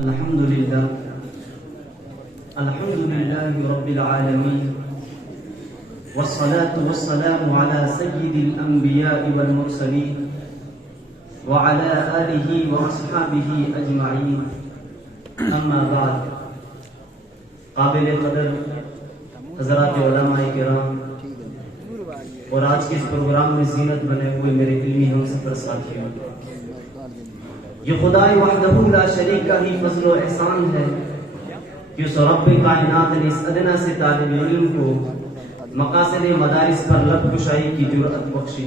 الحمد لله رب العالمين والصلاة والسلام على سيد الأنبياء والمرسلين وعلى آله وأصحابه أجمعين أما بعد. قابل قدر حضرات علماء کرام اور آج کے اس پروگرام میں زینت بنے ہوئے میرے علمی ہم سفر ساتھیوں، یہ خدائے وحدہ لا شریک کا ہی فضل و احسان ہے کہ اس رب کائنات نے اس ادنا سے طالب علم کو مقاصد مدارس پر لب کشائی کی جرأت بخشی.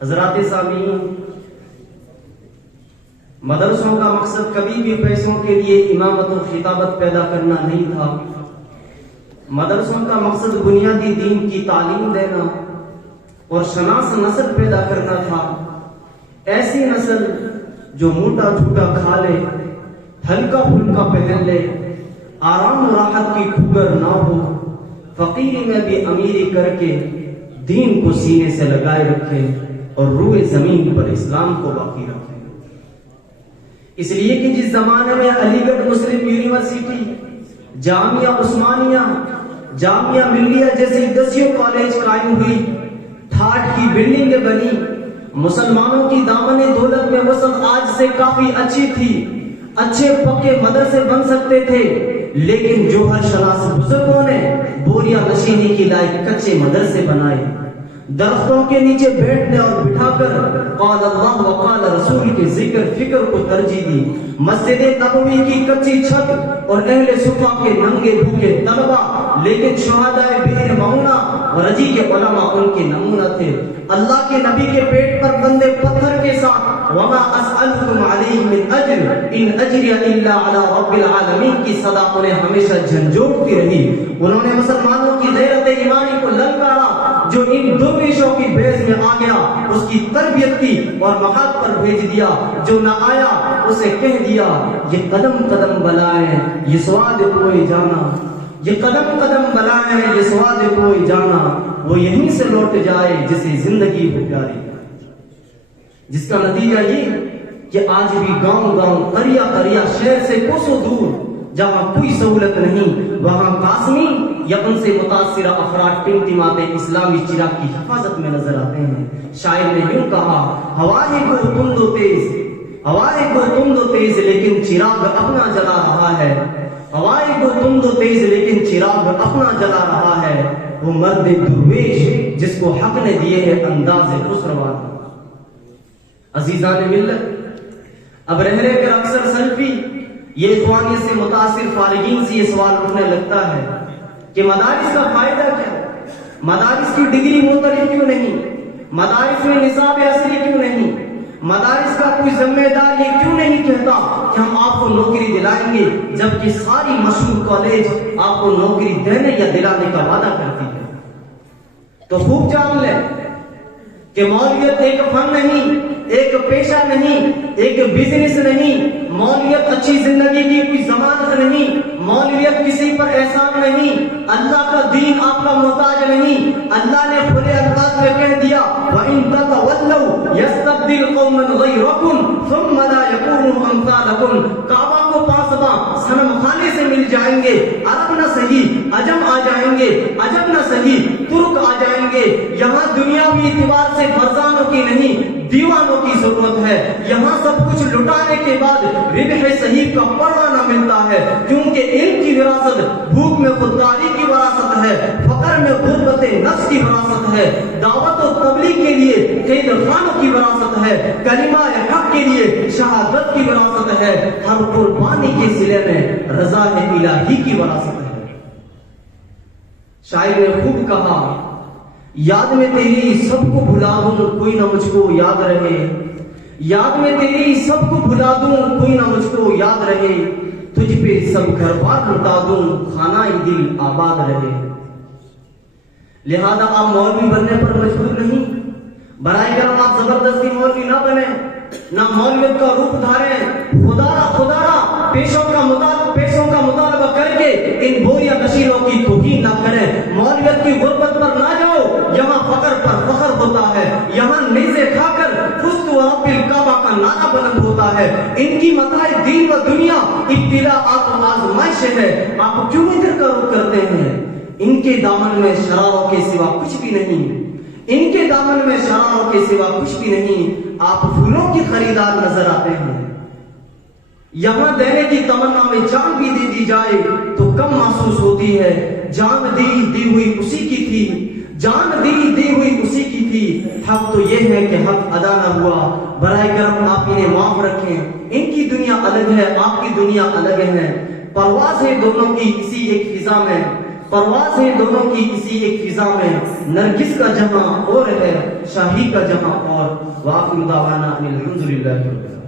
حضرات سامعین، مدرسوں کا مقصد کبھی بھی پیسوں کے لیے امامت و خطابت پیدا کرنا نہیں تھا. مدرسوں کا مقصد بنیادی دین کی تعلیم دینا اور شناس نسل پیدا کرنا تھا، ایسی نسل جو موٹا جھوٹا کھا لے، ہلکا پھلکا پہن لے، آرام و راحت کی کھوگر نہ ہو، فقیری میں بھی امیری کر کے دین کو سینے سے لگائے رکھے اور روئے زمین پر اسلام کو باقی رکھے. اس لیے کہ جس زمانے میں علی گڑھ مسلم یونیورسٹی، جامعہ عثمانیہ، جامعہ ملیہ جیسی 10 کالج قائم ہوئی، ٹھاٹ کی بلڈنگیں بنی، مسلمانوں کی دامن دولت میں وصل آج سے کافی اچھی تھی، اچھے پکے مدرسے بن سکتے تھے، لیکن جوہر شناس بزرگوں نے بوریا نشینی کی لائق کچے مدرسے بنائے. درختوں کے نیچے بیٹھنے اور بٹھا کر قال اللہ و قال رسول کے ذکر فکر کو ترجیح دی. مسجد نبوی کی کچی چھت اور اہل صفا کے ننگے بھوکے طلبہ، لیکن شہدائے بئر معونہ اور رجی کے علماء ان کے نمونہ تھے. اللہ کے نبی کے پیٹ پر بندے پتھر کے ساتھ وما اسألکم علیہ من اجر ان اجری الا علی رب العالمین کی صدا انہیں ہمیشہ جھنجھوڑتی رہی. انہوں نے مسلمانوں کی غیرت ایمانی کو للکارا. جو ان درویشوں کی بیس میں آ گیا اس کی تربیت کی اور مہات پر بھیج دیا، جو نہ آیا اسے کہہ دیا یہ قدم قدم بلائیں یہ سواد کوئی جانا، یہ قدم قدم بلائیں یہ سواد کوئی جانا، وہ یہیں سے لوٹ جائے جسے زندگی ہو پیاری. جس کا نتیجہ یہ کہ آج بھی گاؤں گاؤں، قریہ قریہ، شہر سے کوسوں دور جہاں کوئی سہولت نہیں، وہاں قاسمی یا ان سے متاثرہ افراد ٹمٹماتے اسلامی چراغ کی حفاظت میں نظر آتے ہیں. شاعر نے یوں کہا، ہوائیں کو تم دو تیز، ہوائیں کو تم دو تیز لیکن چراغ اپنا جلا رہا ہے، ہوائیں کو تم دو تیز لیکن چراغ اپنا جلا رہا ہے، وہ مرد درویش جس کو حق نے دیے ہیں انداز خسروان. عزیزان ملت، اب رہ رہ کر اکثر سلفی یہ اخوانیت سے متاثر فارغین سے یہ سوال اٹھنے لگتا ہے کہ مدارس کا فائدہ کیا؟ مدارس کی ڈگری معترف کیوں نہیں؟ مدارس میں نصاب اصلی کیوں نہیں؟ مدارس کا کوئی ذمہ دار یہ کیوں نہیں کہتا کہ ہم آپ کو نوکری دلائیں گے، جبکہ ساری مشہور کالج آپ کو نوکری دینے یا دلانے کا وعدہ کرتی ہے؟ تو خوب جان لیں کہ مولویت ایک فن نہیں، ایک پیشہ نہیں، ایک بزنس نہیں، مولویت اچھی زندگی کی کوئی ضمانت نہیں، مولویت کسی پر احسان نہیں، اللہ کا دین آپ کا محتاج نہیں. اللہ نے کھلے الفاظ میں کہہ دیا وَإِن تَتَوَلَّوْا يَسْتَبْدِلْ قَوْمًا غَيْرَكُمْ ثُمَّ لَا يَكُونُوا أَمْثَالَكُمْ. کعبہ کو پاسباں صنم خانے سے مل جائیں گے، عرب نہ صحیح عجم آ جائیں گے، عجم نہ صحیح ترک آ جائیں گے. یہاں دنیاوی اعتبار سے فرزانوں کی نہیں دیوانوں کی ضرورت ہے. یہاں سب کچھ لٹانے کے بعد ربح صحیح کا پڑھا نہ ملتا ہے، کیونکہ علم کی وراثت بھوک میں خودداری کی وراثت ہے، فقر میں غربت نفس کی وراثت ہے، دعوت و تبلیغ کے لیے قید خانوں کی وراثت ہے، کلمہ حق کے لیے شہادت کی وراثت ہے، ہر قربانی کے صلے میں رضا الہی کی وراثت ہے. شاعر نے خوب کہا، یاد میں تیری سب کو بھلا دوں کوئی نہ مجھ کو یاد رہے، یاد میں تیری سب کو بھلا دوں کوئی نہ مجھ کو یاد رہے، تجھ پہ سب گھر بار لٹا دوں خانہ دل آباد رہے. لہذا آپ مولوی بننے پر مجبور نہیں، برائے کرم آپ زبردستی مولوی نہ بنے، نہ مولویت کا روپ دھاریں. خدا را پیشوں کا مطالبہ کر کے ان بوریا نشینوں کی توہین نہ کریں. مولویت کی غربت پر نہ جاؤ، یہاں فقر پر فخر ہوتا ہے، یہاں نیزے کھا کر فست و رب الکعبہ کا نعرہ بلند ہوتا ہے. ان کی متاع دین و ابتلا آپ آزمائش ہے، آپ کیوں ادھر کا رخ کرتے ہیں؟ ان کے دامن میں شراروں کے سوا کچھ بھی نہیں، ان کے دامن میں شراروں کے سوا کچھ بھی نہیں، آپ پھولوں کی خریدار نظر آتے ہیں۔ یہاں دینے کی تمنا میں جان بھی دے دی جائے تو کم محسوس ہوتی ہے، جان دی ہوئی اسی کی تھی، جان دی ہوئی اسی کی تھی۔ حق تو یہ ہے کہ حق ادا نہ ہوا، برائے کرم آپ انہیں معاف رکھیں، ان کی دنیا الگ ہے، آپ کی دنیا الگ ہے۔ پرواز ہے دونوں کی اسی ایک فضا میں، پرواز ہے دونوں کی اسی ایک فضا میں، نرگس کا جہاں اور ہے، شاہی کا جہاں اور۔ وآخر دعوانا ان الحمد للہ۔